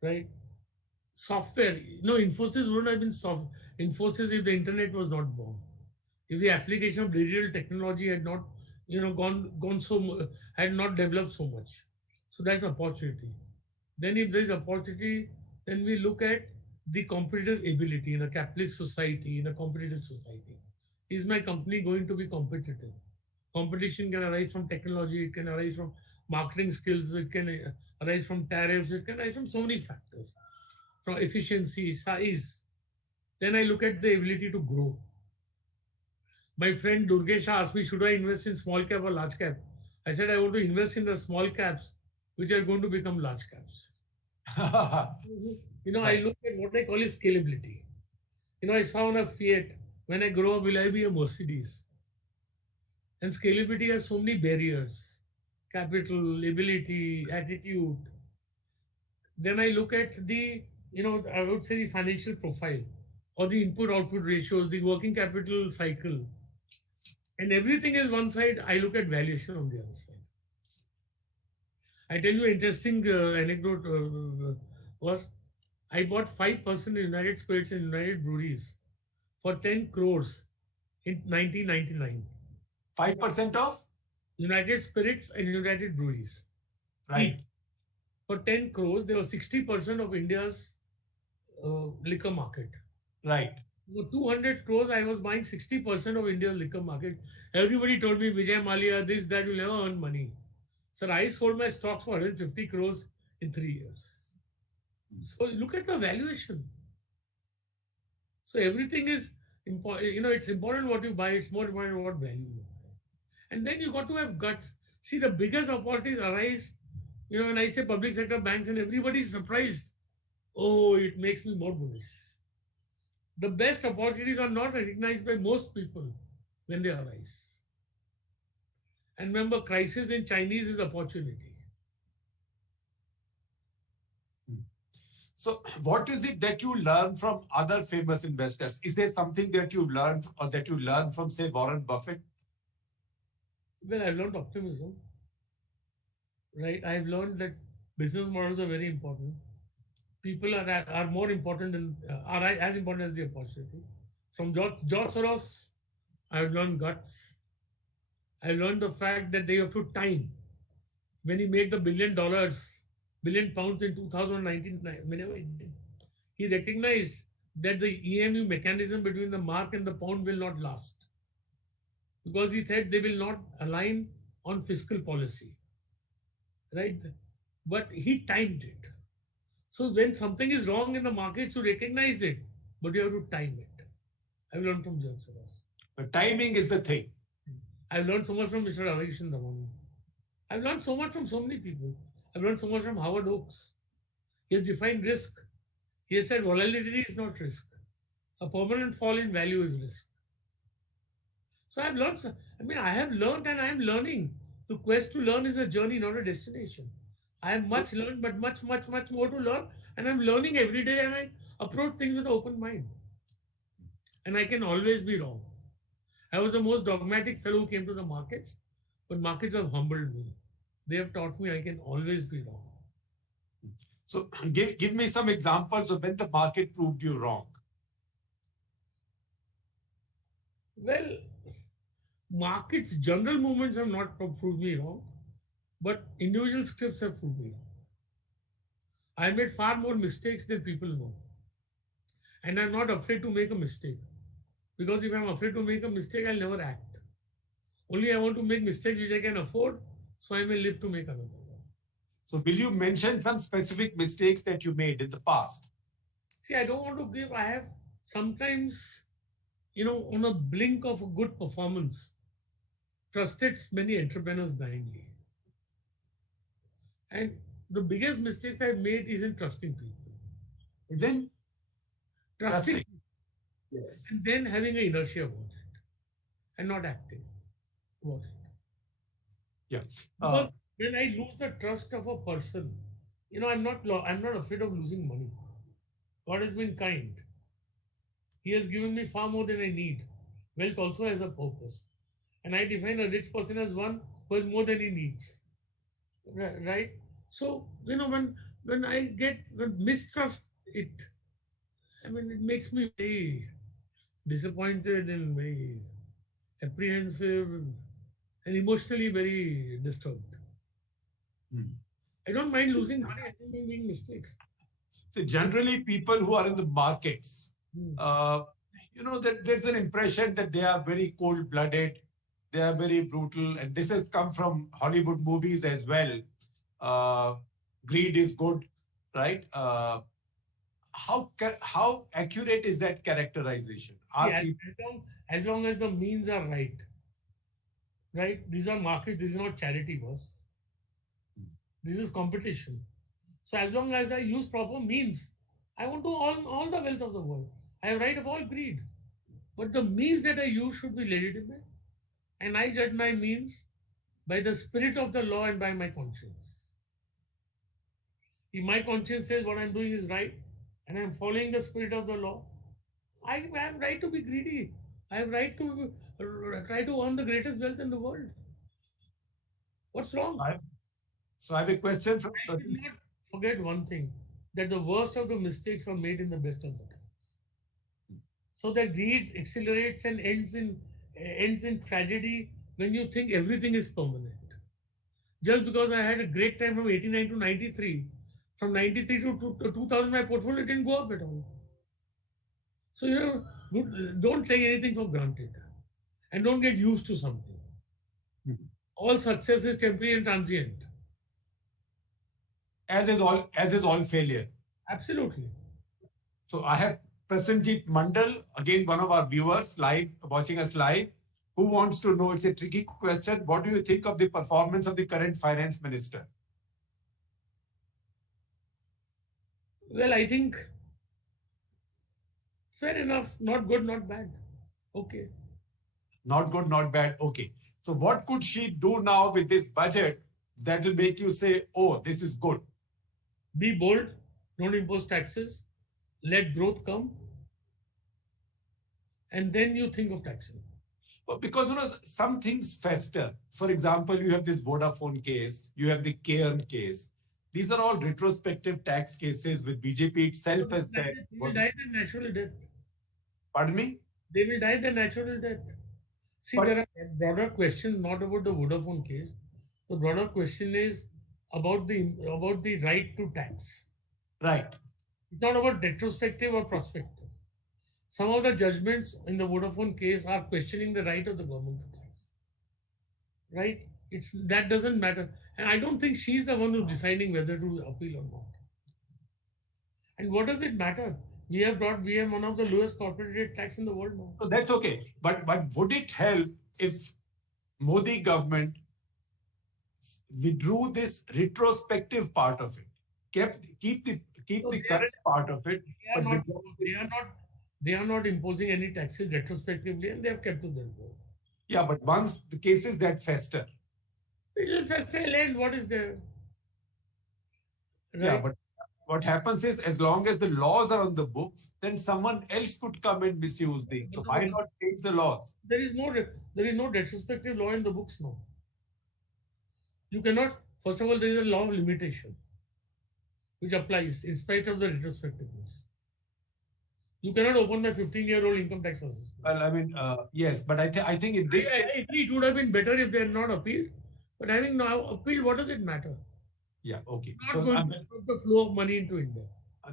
right? Software, Infosys wouldn't have been Infosys if the internet was not born. If the application of digital technology had not, had not developed so much. So that's opportunity. Then if there is opportunity, then we look at the competitive ability in a capitalist society, in a competitive society. Is my company going to be competitive? Competition can arise from technology, it can arise from marketing skills, it can arise from tariffs, it can arise from so many factors, from efficiency, size. Then I look at the ability to grow. My friend Durgesh asked me, should I invest in small cap or large cap? I said, I want to invest in the small caps, which are going to become large caps. I look at what I call is scalability. I saw on a Fiat, when I grow up, will I be a Mercedes? And scalability has so many barriers: capital, ability, attitude. Then I look at I would say the financial profile or the input-output ratios, the working capital cycle. And everything is one side. I look at valuation on the other side. I tell you an interesting anecdote was I bought 5% in United Spirits and United Breweries for 10 crores in 1999. 5% of? United Spirits and United Breweries. Right. For 10 crores, they were 60% of India's liquor market. Right. For 200 crores, I was buying 60% of India's liquor market. Everybody told me, Vijay Mallya, this, that, you'll never earn money. Sir, I sold my stocks for 150 crores in 3 years. So look at the valuation. So everything is important. It's important what you buy. It's more important what value you buy. And then you got to have guts. See, the biggest opportunities arise, when I say public sector banks and everybody is surprised. Oh, it makes me more bullish. The best opportunities are not recognized by most people when they arise. And remember, crisis in Chinese is opportunity. So what is it that you learn from other famous investors? Is there something that you learned or that you learned from, say, Warren Buffett? Well, I've learned optimism, right? I've learned that business models are very important. People are more important than, are as important as the opportunity. From George Soros, I've learned guts. I learned the fact that they have to time. When he made the $1 billion pounds in 2019, whenever he recognized that the EMU mechanism between the mark and the pound will not last. Because he said they will not align on fiscal policy, right? But he timed it. So when something is wrong in the market, you recognize it, but you have to time it. I learned from George Soros. But timing is the thing. I've learned so much from Mr. Ravikrishan Damani. I've learned so much from so many people. I've learned so much from Howard Oakes. He has defined risk. He has said volatility is not risk. A permanent fall in value is risk. So I've learned, I have learned and I am learning. The quest to learn is a journey, not a destination. I have much learned, but much, much, much more to learn. And I'm learning every day and I approach things with an open mind. And I can always be wrong. I was the most dogmatic fellow who came to the markets, but markets have humbled me. They have taught me I can always be wrong. So give me some examples of when the market proved you wrong. Well, markets, general movements have not proved me wrong, but individual scripts have proved me wrong. I made far more mistakes than people know. And I'm not afraid to make a mistake. Because if I'm afraid to make a mistake, I'll never act. Only I want to make mistakes which I can afford, so I may live to make another one. So will you mention some specific mistakes that you made in the past? See, I don't want to give, I have sometimes, on a blink of a good performance, trusted many entrepreneurs blindly. And the biggest mistakes I've made is in trusting people. Then Trusting yes. and then having an inertia about it and not acting about it. Yeah. Because when I lose the trust of a person, I'm not afraid of losing money. God has been kind. He has given me far more than I need. Wealth also has a purpose. And I define a rich person as one who has more than he needs. Right? So, when I get mistrust it, it makes me very disappointed and very apprehensive and emotionally very disturbed. I don't mind losing money, I don't mind making mistakes. So generally, people who are in the markets, that there's an impression that they are very cold-blooded, they are very brutal, and this has come from Hollywood movies as well. Greed is good, right? How accurate is that characterization? As long as the means are right? These are markets, this is not charity, boss. This is competition. So as long as I use proper means, I want to own all the wealth of the world. I have right of all greed. But the means that I use should be legitimate. And I judge my means by the spirit of the law and by my conscience. If my conscience says what I'm doing is right, and I'm following the spirit of the law, I have right to be greedy. I have right to try to earn the greatest wealth in the world. What's wrong? So I have a question. I did not forget one thing, that the worst of the mistakes are made in the best of the times. So that greed accelerates and ends in tragedy when you think everything is permanent. Just because I had a great time from 89 to 93, from 93 to 2000, my portfolio didn't go up at all. So, don't take anything for granted and don't get used to something. All success is temporary and transient. As is all failure. Absolutely. So I have Prasenjit Mandal, again one of our viewers watching us live, who wants to know, it's a tricky question, what do you think of the performance of the current finance minister? Well, I think fair enough, not good, not bad. Okay. Not good, not bad. Okay. So what could she do now with this budget that will make you say, oh, this is good? Be bold, don't impose taxes, let growth come, and then you think of taxing. Well, because some things fester. For example, you have this Vodafone case, you have the Cairn case. These are all retrospective tax cases with BJP itself has said. They will die the natural death. Pardon me? They will die the natural death. See, there are broader questions, not about the Vodafone case. The broader question is about the right to tax. Right. It's not about retrospective or prospective. Some of the judgments in the Vodafone case are questioning the right of the government to tax. Right? That doesn't matter. And I don't think she's the one who's deciding whether to appeal or not. And what does it matter? We have one of the lowest corporate rate tax in the world now. So that's okay. But would it help if Modi government withdrew this retrospective part of it, keep the current part of it, They are but not. withdraw They are not. They are not imposing any taxes retrospectively, and they have kept to their word. yeah, but once the cases that fester, It will festival end. What is there? Right? yeah, but what happens is as long as the laws are on the books, then someone else could come and misuse these. So why not change the laws? There is no retrospective law in the books now. You cannot. First of all, there is a law of limitation, which applies in spite of the retrospectiveness. You cannot open my 15-year-old income tax assessment. Well, I mean, yes, but I think in this I agree, it would have been better if they had not appealed. But having now appealed, what does it matter? yeah, okay. Not So going to stop the flow of money into India.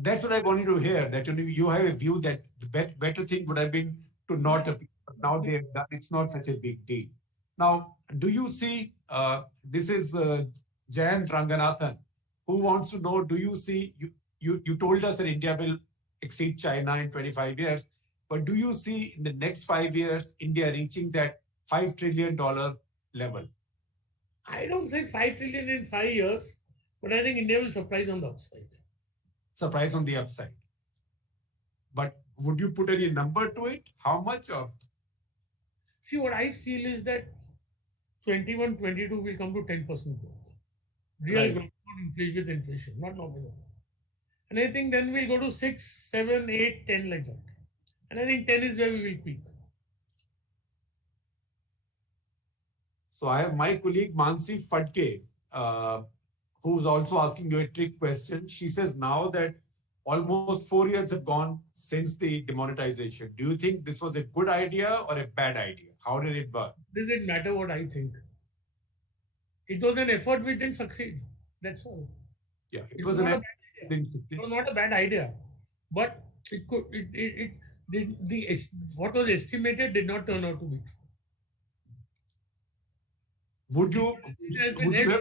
that's what I wanted to hear. That you have a view that the better thing would have been to not appeal. But now they have done. It's not such a big deal. Now, do you see? This is Jayant Ranganathan, who wants to know. Do you see? You told us that India will exceed China in 25 years, but do you see in the next 5 years India reaching that $5 trillion level? I don't say 5 trillion in 5 years, but I think India will surprise on the upside. Surprise on the upside. But would you put any number to it? How much? Or See, what I feel is that 21, 22 will come to 10% growth. Real Right. growth, not inflation with inflation, not nominal. And I think then we'll go to 6, 7, 8, 10 like that. And I think 10 is where we will peak. so I have my colleague Mansi Phadke, who's also asking you a trick question. She says now that almost 4 years have gone since the demonetization. Do you think this was a good idea or a bad idea? How did it work? Does it matter what I think? It was an effort, we didn't succeed. That's all. Yeah, it It was was an not a It was not a bad idea, but it could it did what was estimated did not turn out to be true. Would you? It has been Would you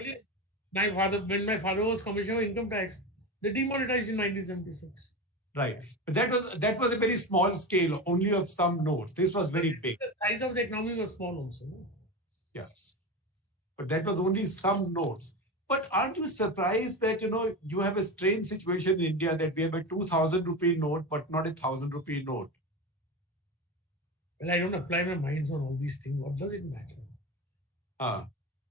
have, when my father was commissioner of income tax, they demonetized in 1976. right, but that was a very small scale, only of some notes. This was very big. The size of the economy was small also. No? Yes. But that was only some notes. But aren't you surprised that, you have a strange situation in India that we have a 2,000 rupee note, but not a 1,000 rupee note? Well, I don't apply my minds on all these things. What does it matter? Ah,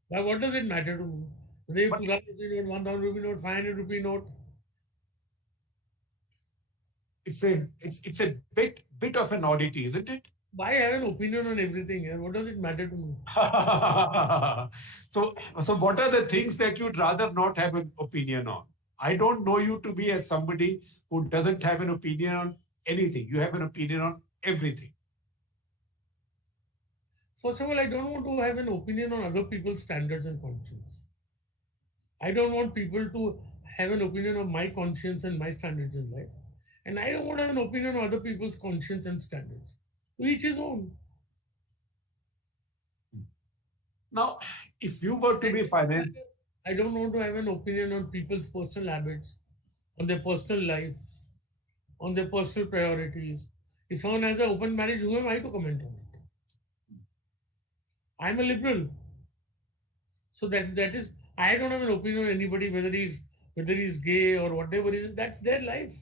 Now, what does it matter to me? Whether you But- 2,000 rupee note, 1,000 rupee note, 500 rupee note. it's a bit of an oddity, isn't it? Why have an opinion on everything here? What does it matter to me? So what are the things that you'd rather not have an opinion on? I don't know you to be as somebody who doesn't have an opinion on anything. You have an opinion on everything. First of all, I don't want to have an opinion on other people's standards and conscience. I don't want people to have an opinion of my conscience and my standards in life. And I don't want to have an opinion on other people's conscience and standards. To each his own. Now, if you were to be finance, I don't want to have an opinion on people's personal habits, on their personal life, on their personal priorities. If someone has an open marriage, who am I to comment on it? I'm a liberal. So that is, I don't have an opinion on anybody, whether he's gay or whatever it is, that's their life.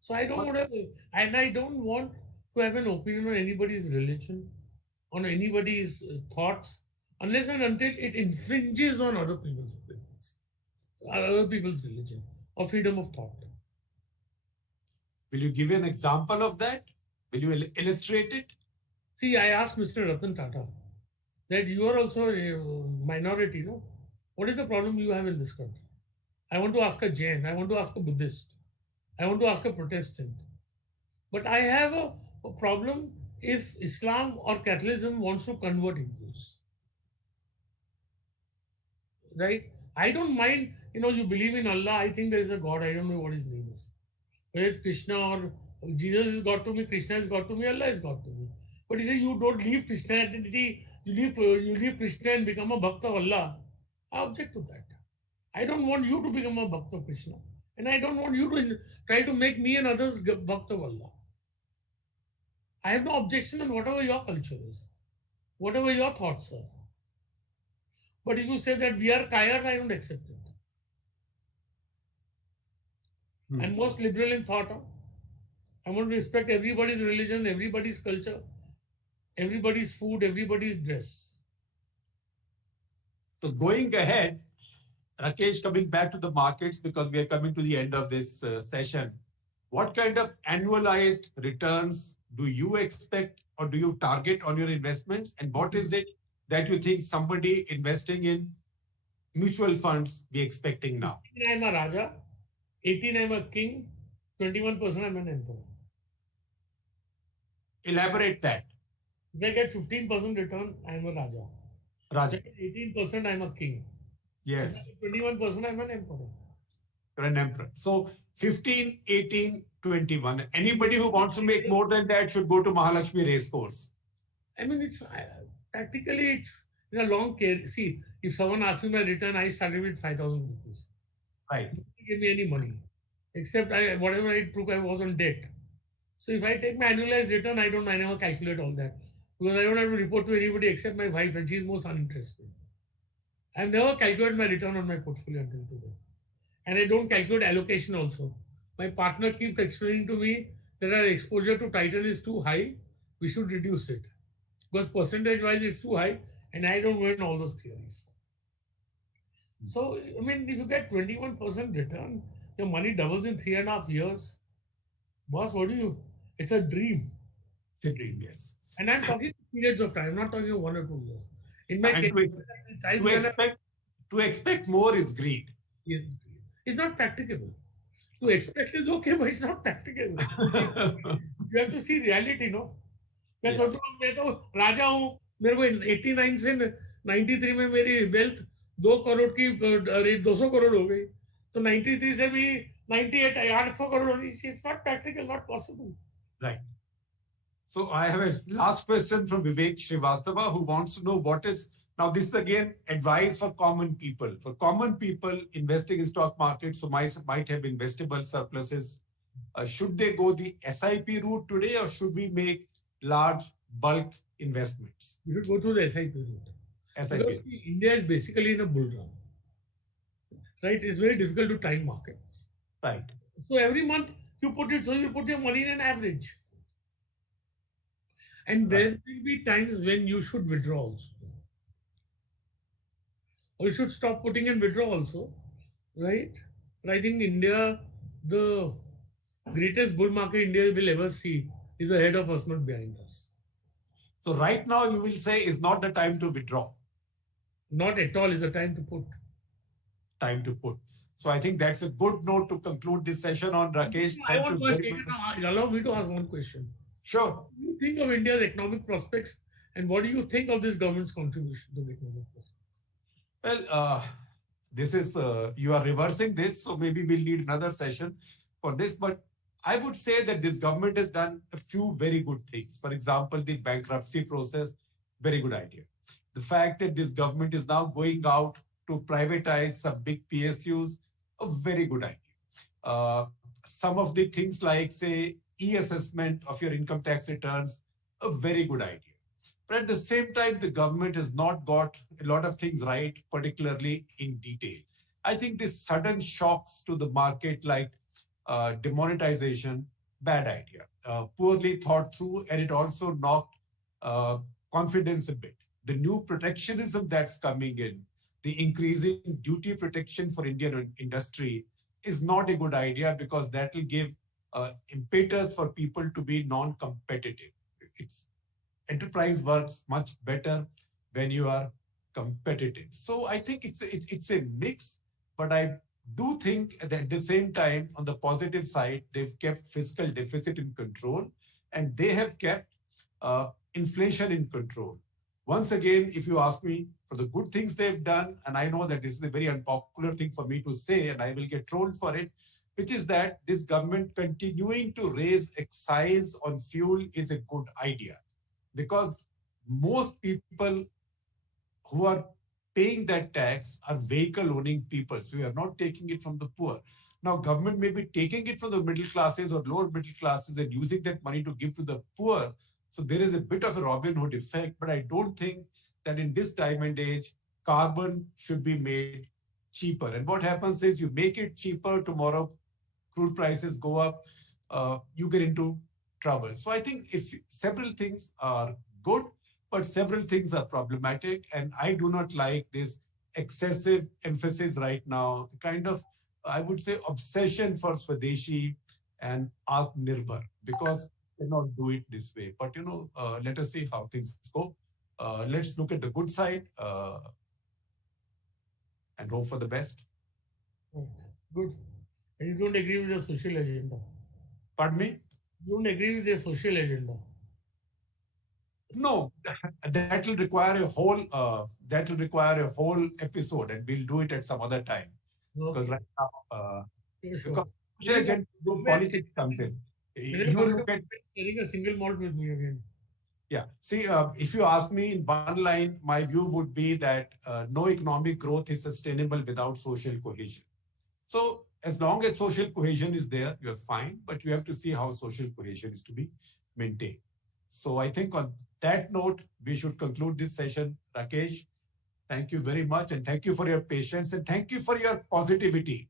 So I don't want to, and I don't want to have an opinion on anybody's religion, on anybody's thoughts, unless and until it infringes on other people's opinions, other people's religion, or freedom of thought. will you give an example of that? Will you illustrate it? See, I asked Mr. Ratan Tata that you are also a minority, no? What is the problem you have in this country? I want to ask a Jain, I want to ask a Buddhist, I want to ask a Protestant. But I have a problem if Islam or Catholicism wants to convert Hindus. Right? I don't mind, you believe in Allah, I think there is a God, I don't know what his name is. Whether it's Krishna or Jesus is God to me, Krishna is God to me, Allah is God to me. But he says you don't leave Christianity, you leave Krishna and become a Bhakt of Allah. I object to that. I don't want you to become a Bhakt of Krishna. And I don't want you to try to make me and others Bhakt of Allah. I have no objection on whatever your culture is, whatever your thoughts are. But if you say that we are kayas, I don't accept it. And most liberal in thought. I want to respect everybody's religion, everybody's culture, everybody's food, everybody's dress. So going ahead, Rakesh, coming back to the markets, because we are coming to the end of this session, what kind of annualized returns do you expect or do you target on your investments? And what is it that you think somebody investing in mutual funds be expecting now? 18 I'm a Raja, 18 I'm a king, 21% I'm an emperor. Elaborate that. If I get 15% return, I'm a Raja. Raja. If I get 18% I'm a king. Yes. If I get 21% I'm an emperor. You're an emperor. So 15, 18, 21. Anybody who wants to make more than that should go to Mahalakshmi Racecourse. I mean, it's practically it's in a long care. See, if someone asks me my return, I started with 5,000 rupees. Right. They didn't give me any money, except whatever I took, I was on debt. So if I take my annualized return, I never calculate all that because I don't have to report to anybody except my wife, and she's most uninterested. I've never calculated my return on my portfolio until today, and I don't calculate allocation also. My partner keeps explaining to me that our exposure to Titan is too high. We should reduce it because percentage-wise it's too high, and I don't win all those theories. So, I mean, if you get 21% return, your money doubles in 3.5 years. Boss, what do you? It's a dream. It's a dream, yes. And I'm talking periods of time, I'm not talking 1 or 2 years. In my And case, to expect more is greed. it's not practicable. To expect is okay, but it's not practicable. You have to see reality, no? मैं सोचूं मैं तो राजा हूँ मेरे को 89 से 93 में मेरी वेल्थ 2 करोड़ की 200 करोड़ हो गई तो 93 से भी 98 800 करोड़ होनी चाहिए. It's not practical, not possible. Right. So I have a last question from Vivek Srivastava, who wants to know what is, now this is again advice for common people. For common people investing in stock markets who might have investable surpluses, should they go the SIP route today or should we make large bulk investments? You should go through the SIP route. SIP. Because India is basically in a bull run. Right? It's very difficult to time markets. Right. So every month you put your money in an average. And there will be times when you should withdraw also. Or you should stop putting in withdraw also. Right? But I think India, the greatest bull market India will ever see, is ahead of us, not behind us. So right now you will say is not the time to withdraw. Not at all is the time to put. Time to put. So I think that's a good note to conclude this session on, Rakesh. Allow me to ask one question. Sure. What do you think of India's economic prospects and what do you think of this government's contribution to the economic prospects? Well, this is, you are reversing this, so maybe we'll need another session for this. But I would say that this government has done a few very good things. For example, the bankruptcy process, very good idea. The fact that this government is now going out to privatize some big PSUs, a very good idea. Some of the things like, say, e-assessment of your income tax returns, a very good idea. But at the same time, the government has not got a lot of things right, particularly in detail. I think these sudden shocks to the market like demonetization, bad idea. Poorly thought through, and it also knocked confidence a bit. The new protectionism that's coming in, the increasing duty protection for Indian industry is not a good idea because that will give impetus for people to be non-competitive. Enterprise works much better when you are competitive. So I think it's a mix, but I do think that at the same time, on the positive side, they've kept fiscal deficit in control and they have kept inflation in control. Once again, if you ask me for the good things they've done, and I know that this is a very unpopular thing for me to say, and I will get trolled for it, which is that this government continuing to raise excise on fuel is a good idea. Because most people who are paying that tax are vehicle owning people. So we are not taking it from the poor. Now, government may be taking it from the middle classes or lower middle classes and using that money to give to the poor. So there is a bit of a Robin Hood effect, but I don't think that in this time and age, carbon should be made cheaper. And what happens is you make it cheaper, tomorrow crude prices go up, you get into trouble. So I think if several things are good, but several things are problematic. And I do not like this excessive emphasis right now, the kind of, I would say, obsession for Swadeshi and Atmanirbhar, because they cannot do it this way. But, let us see how things go. Let's look at the good side and hope for the best. Good. And you don't agree with the social agenda. Pardon me? You don't agree with the social agenda. No, that will require a whole episode, and we'll do it at some other time. Because right now, Sure. politics comes in. You look at, Sharing a single malt with me again. yeah. See, if you ask me in one line, my view would be that no economic growth is sustainable without social cohesion. So as long as social cohesion is there, you're fine, but you have to see how social cohesion is to be maintained. So I think on that note, we should conclude this session. Rakesh, thank you very much, and thank you for your patience, and thank you for your positivity.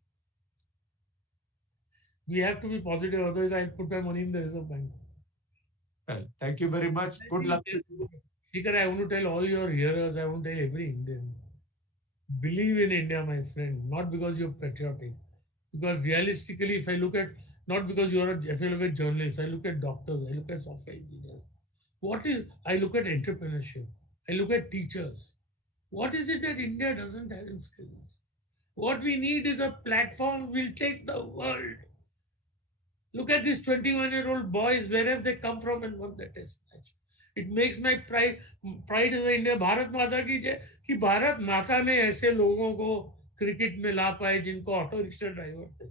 We have to be positive, otherwise I'll put my money in the Reserve Bank. Well, thank you very much. Good luck. Shikhar, I want to tell all your hearers, I want to tell every Indian, believe in India, my friend, not because you're patriotic. Because realistically, if I look at, not because if you look at journalists, I look at doctors, I look at software engineers. I look at entrepreneurship, I look at teachers. What is it that India doesn't have in skills? What we need is a platform will take the world. Look at these 21-year-old boys, wherever they come from and won the test match. It makes my pride as an India. Bharat माता की जय कि भारत माता ने ऐसे लोगों को cricket में ला पाए जिनको ऑटो रिक्शा ड्राइवर थे.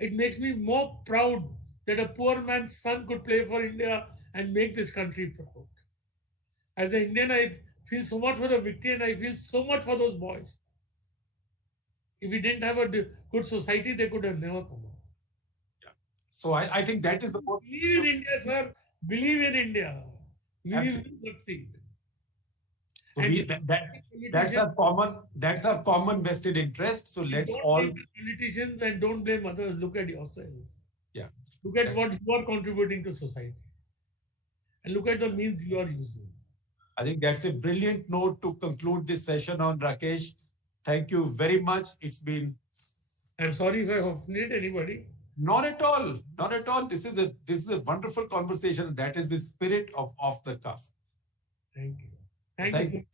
It makes me more proud that a poor man's son could play for India and make this country proud. As an Indian, I feel so much for the victory and I feel so much for those boys. If we didn't have a good society, they could have never come out. So I think that is the most. Believe in India, sir. Believe in India. We will succeed. So that's our common vested interest. So let's don't all blame the politicians and don't blame others. Look at yourselves. Yeah. Look at what you are contributing to society. And look at the means you are using. I think that's a brilliant note to conclude this session on, Rakesh. Thank you very much. It's been. I'm sorry if I offended anybody. Not at all. Not at all. This is a wonderful conversation. That is the spirit of Off the Cuff. Thank you. Thank you.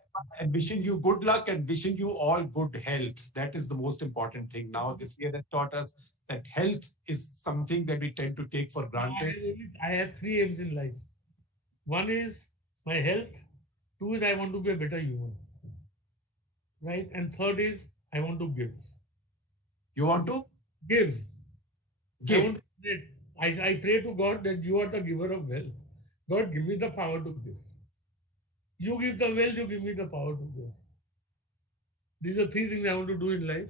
And wishing you good luck and wishing you all good health. That is the most important thing. Now, this year has taught us that health is something that we tend to take for granted. I have 3 aims in life. One is my health. 2 is I want to be a better human. Right? And 3rd is I want to give. You want to? Give. Give. I pray to God that you are the giver of wealth. God, give me the power to give. You give the wealth, you give me the power to give. These are 3 things I want to do in life.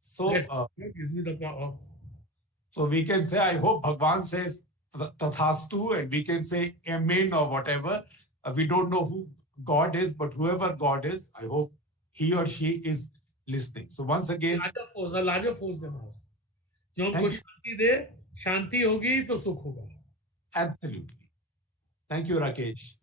So, God gives me the power. So we can say, I hope Bhagwan says Tathastu, and we can say Amen or whatever. We don't know who God is, but whoever God is, I hope he or she is listening. So once again, a larger force than us. जो हमको शांति दे, शांति होगी तो सुख होगा. Absolutely. Thank you, Rakesh.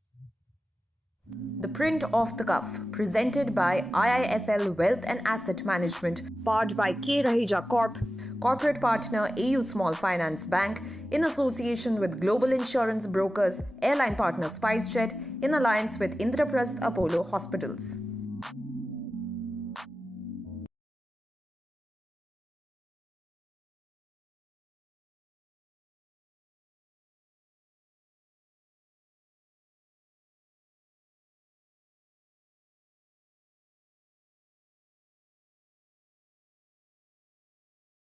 The Print Off the Cuff, presented by IIFL Wealth and Asset Management, powered by K. Raheja Corp. Corporate partner AU Small Finance Bank, in association with global insurance brokers, airline partner SpiceJet, in alliance with Indraprasth Apollo Hospitals.